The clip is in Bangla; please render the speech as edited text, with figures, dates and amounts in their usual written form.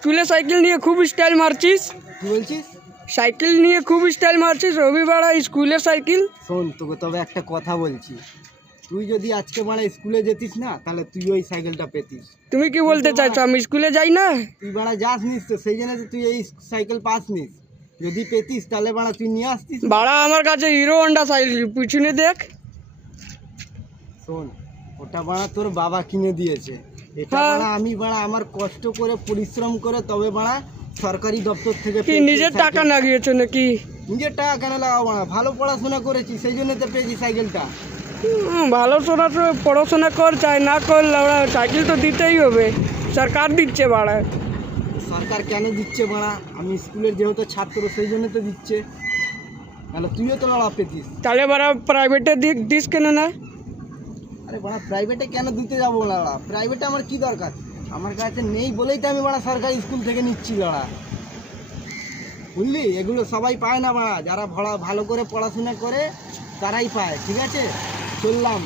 স্কুলে সাইকেল নিয়ে খুব স্টাইল মারছিস। কি বলছিস? সাইকেল নিয়ে খুব স্টাইল মারছিস রবিবার স্কুলের সাইকেল। শোন, তোকে তবে একটা কথা বলছি, তুই যদি আজকে বাড়া স্কুলে যেতিস না তাহলে তুই ওই সাইকেলটা পেতিস। তুমি কি বলতে চাইছো আমি স্কুলে যাই না? তুই বাড়া যাস নিস তো, সেই জন্য তো তুই এই সাইকেল পাস নিস। যদি পেতিস তাহলে বাড়া তুই নিয়ে আসতিস। বাড়া আমার কাছে হিরো হন্ডা সাইকেল, পিছনে দেখ। শোন, ওটা বাড়া তোর বাবা কিনে দিয়েছে, এটা হ্যাঁ। বাড়া আমি বাড়া আমার কষ্ট করে পরিশ্রম করে তবে বাড়া সরকারি দপ্তর থেকে কি পেয়েছি নিজের সাইকেল। টাকা লাগিয়েছো নাকি? নিজের টাকা কেন লাগাবো না? ভালো পড়াশোনা করেছি সেই জন্য তো পেয়েছি সাইকেলটা। ভালো পড়াশোনা কর চাই না কর, ওরা সাইকেল তো দিতেই হবে, সরকার দিচ্ছে বাড়া। সরকার কেন দিচ্ছে বাড়া? আমি স্কুলের যেহেতু ছাত্র সেই জন্য তো দিচ্ছে, তাহলে তুইও তো লড়া পেতিস। তাহলে বাড়া প্রাইভেটে দিস কেন না? আরে বাড়া প্রাইভেটে কেন দিতে যাবো লড়া? প্রাইভেটে আমার কি দরকার? আমার কাছে নেই বলেই তো আমি বাড়া সরকারি স্কুল থেকে নিচ্ছি লড়া, বুঝলি? এগুলো সবাই পায় না বাড়া, যারা ভালো করে পড়াশোনা করে তারাই পায়। ঠিক আছে, চললাম।